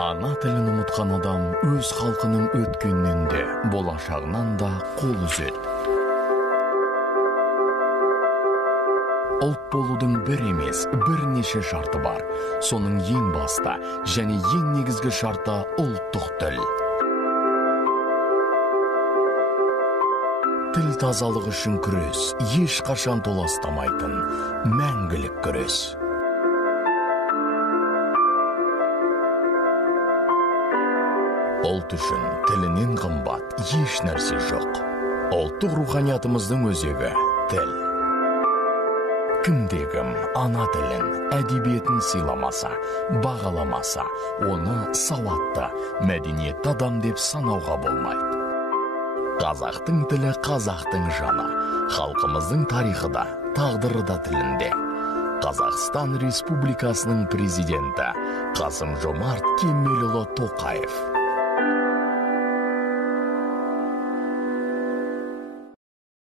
Ана тілін ұмытқан адам өз халқының өткеннен де, болашағынан да қол үзеді. Ұлт болудың бір емес, бірнеше шарты бар. Соның ең басты және ең негізгі шарты ұлттық тіл. Тіл тазалық үшін күрес, ешқашан толастамайтын, мәңгілік күрес. Ұлт үшін тілінен қымбат еш нәрсе жоқ. Ұлттық руханиятымыздың өзегі тіл. Кімде-кім ана тілін, әдебиетін сыйламаса, бағаламаса, оны сауатты, мәдениетті адам деп санауға болмайды. Қазақтың тілі қазақтың жаны, халқымыздың тарихы да, тағдыры да тілінде. Қазақстан Республикасының президенті Қасым-Жомарт Кемелұлы Тоқаев.